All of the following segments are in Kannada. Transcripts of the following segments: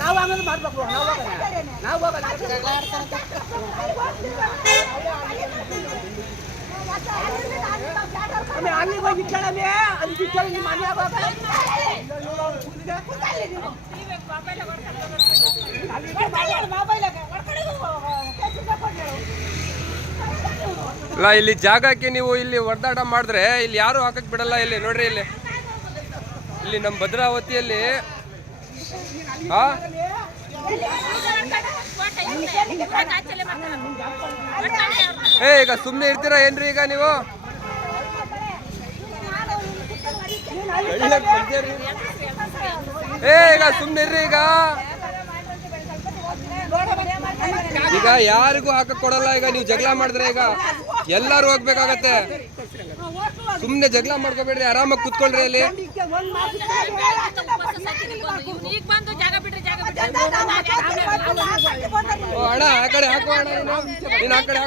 ನಾವು ಆಮೇಲೆ ಮಾಡ್ಬೇಕು ನಾವು ಹೋಗೋಣ. ನಾವು ಹೋಗೋಣ. ಆಮೇಲೆ ಅಲ್ಲಿಗೆ ಹೋಗಿ ಕೇಳಮ್ಮೆ. ಅಲ್ಲಿ ನಿಮ್ಮ ಇಲ್ಲಿ ಜಾಗಕ್ಕೆ ನೀವು ಇಲ್ಲಿ ಒಡ್ದಾಟ ಮಾಡಿದ್ರೆ ಇಲ್ಲಿ ಯಾರು ಹಾಕಕ್ ಬಿಡಲ್ಲ ಇಲ್ಲಿ ನೋಡ್ರಿ ಇಲ್ಲಿ. ಇಲ್ಲಿ ನಮ್ಮ ಭದ್ರಾವತಿಯಲ್ಲಿ ಏ ಈಗ ಸುಮ್ಮನೆ ಇರ್ತೀರಾ ಏನ್ರಿ ಈಗ ನೀವು? ಏ ಈಗ ಸುಮ್ಮನೆ ಇರ್ರಿ ಈಗ. ಈಗ ಯಾರಿಗೂ ಹಾಕಕ್ ಕೊಡಲ್ಲ ಈಗ ನೀವು ಜಗಳ ಮಾಡಿದ್ರೆ ಈಗ ಎಲ್ಲರೂ ಹೋಗ್ಬೇಕಾಗತ್ತೆ. ಸುಮ್ಮನೆ ಜಗಳ ಮಾಡ್ಕೋಬೇಡ್ರಿ, ಆರಾಮಾಗಿ ಕುತ್ಕೊಳ್ರಿ ಅಲ್ಲಿ. ಅಣ್ಣ, ಆ ಕಡೆ ಹಾಕೋ ಅಣ್ಣ ಆ ಕಡೆ.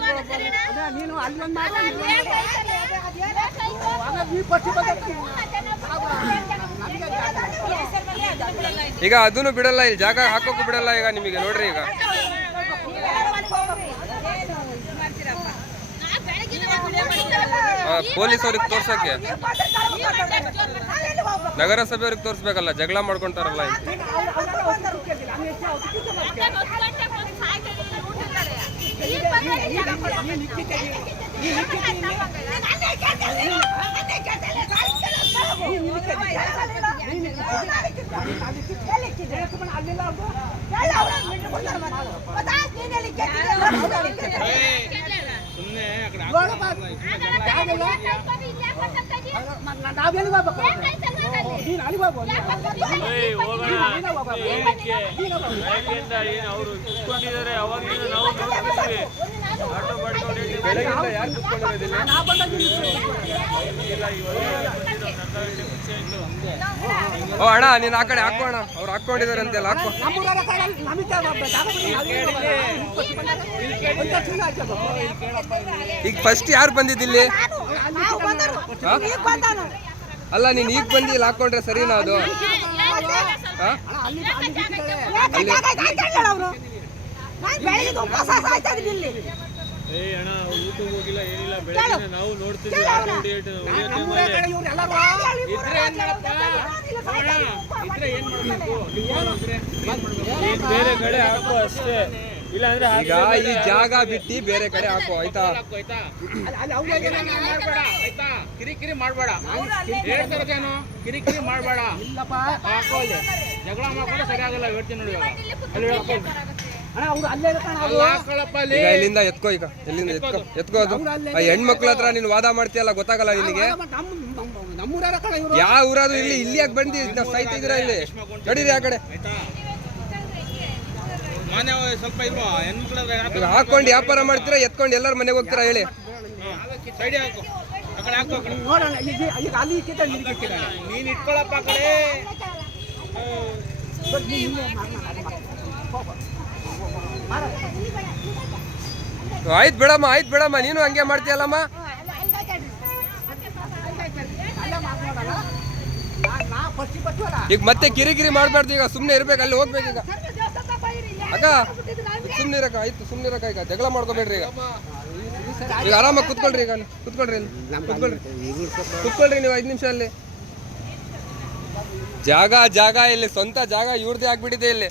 ಈಗ ಅದನ್ನು ಬಿಡಲ್ಲ, ಇಲ್ಲಿ ಜಾಗ ಹಾಕೋಕು ಬಿಡಲ್ಲ ಈಗ ನಿಮಗೆ, ನೋಡ್ರಿ ಈಗ. ಪೊಲೀಸ್ ಅವ್ರಿಗೆ ತೋರ್ಸಕ್ಕೆ ನಗರಸಭೆಯವ್ರಿಗೆ ತೋರಿಸ್ಬೇಕಲ್ಲ ಜಗಳ ಮಾಡ್ಕೊಂತಾರಲ್ಲ ಇಲ್ಲಿ ನಾವೆಲ್ಲಿಗೆ ಹೋಗ್ಬೇಕು ನೀನು ಅಲ್ಲಿಗೆ ಹೋಗು ಯಾಕೆಂದ ಏನು ಅವರು ಕುತ್ಕೊಂಡಿದ್ದಾರೆ ಅವಾಗಿಂದ ನಾವು ನೋಡ್ತಿದ್ವಿ ಆಟೋ ಮಾಡ್ಕೊಂಡು ಯಾರು ಕುತ್ಕೊಂಡಿರೋದಿಲ್ಲ? ಬಂದಾಗ ನೀನು ಓ ಅಣ್ಣ ನೀನು ಆ ಕಡೆ ಹಾಕೋಣ ಅಣ್ಣ. ಅವ್ರು ಹಾಕೊಂಡಿದ್ದಾರೆ ಅಂತೆಲ್ಲ ಹಾಕೋ. ಈಗ ಫಸ್ಟ್ ಯಾರು ಬಂದಿದ್ದಿಲ್ಲಿ. ಅಲ್ಲ ನೀನು ಈಗ ಬಂದಿ ಇಲ್ಲಿ ಹಾಕೊಂಡ್ರೆ ಸರಿನಾ ಅದು? ನಾವು ನೋಡ್ತಿದ್ವಿ ಬೇರೆ ಕಡೆ ಹಾಕು ಅಷ್ಟೇ ಇಲ್ಲ ಅಂದ್ರೆ ಈಗ ಈ ಜಾಗ ಬಿಟ್ಟು ಬೇರೆ ಕಡೆ ಹಾಕೋ, ಆಯ್ತಾ? ಆಯ್ತಾ ಕಿರಿಕಿರಿ ಮಾಡ್ಬೇಡ ಹೇಳ್ತಾರೇನು ಕಿರಿಕಿರಿ ಮಾಡ್ಬೇಡ ಹಾಕೋ ಜಗಳ ಮಾಡ್ಕೊಂಡ್ರೆ ಸರಿ ಆಗಲ್ಲ ಹೇಳ್ತೀನಿ ನೋಡಿ. ಅಲ್ಲಿ ಇಲ್ಲಿಂದ ಎತ್ಕೋ, ಈಗ ಎಲ್ಲಿಂದ ಎತ್ಕೋ. ಎತ್ಕೋ ಅದು. ಆ ಹೆಣ್ಮಕ್ಳ ಹತ್ರ ನೀನು ವಾದ ಮಾಡ್ತೀಯಲ್ಲ, ಗೊತ್ತಾಗಲ್ಲ ನಿನಗೆ? ಯಾವ ಊರಾದ್ರು ಇಲ್ಲಿ ಇಲ್ಲಿ ಯಾಕೆ ಬಂದಿ? ಸಹಿತ ಸಾಯ್ತಿದ್ದೀರಾ ಇಲ್ಲಿ? ನಡೀರಿ ಆ ಕಡೆ. ಹಾಕೊಂಡು ವ್ಯಾಪಾರ ಮಾಡ್ತೀರಾ ಎತ್ಕೊಂಡು ಎಲ್ಲರ ಮನೆಗೆ ಹೋಗ್ತೀರಾ ಹೇಳಿ? ನೀನ್ ಇಟ್ಕೊಳಪ್ಪ ಕಡೆ. ಆಯ್ತು ಬಿಡಮ್ಮ ಆಯ್ತು ಬಿಡಮ್ಮ ನೀನು ಹಂಗೆ ಮಾಡ್ತೀಯಲ್ಲಮ್ಮ? ಈಗ ಮತ್ತೆ ಕಿರಿಕಿರಿ ಮಾಡಬಾರ್ದು ಈಗ ಸುಮ್ಮನೆ ಇರ್ಬೇಕು ಅಲ್ಲಿ ಹೋಗ್ಬೇಕು ಈಗ. ಅಕ್ಕ ಸುಮ್ಮನೆ ಇರಕ್ಕ ಆಯ್ತು ಸುಮ್ಮನೆ ಇರಕ್ಕ ಈಗ ಜಗಳ ಮಾಡ್ಕೋಬೇಡ್ರಿ ಈಗ. ಈಗ ಆರಾಮಾಗಿ ಕುತ್ಕೊಳ್ರಿ ಈಗ ಅಲ್ಲಿ. ಕುತ್ಕೊಳ್ರಿ ಕುತ್ಕೊಳ್ರಿ. ಕುತ್ಕೊಳ್ರಿ ನೀವು ಐದು ನಿಮಿಷ ಅಲ್ಲಿ. ಜಾಗ ಜಾಗ ಇಲ್ಲಿ ಸ್ವಂತ ಜಾಗ ಇವ್ರದೇ ಆಗ್ಬಿಟ್ಟಿದೆ ಇಲ್ಲಿ.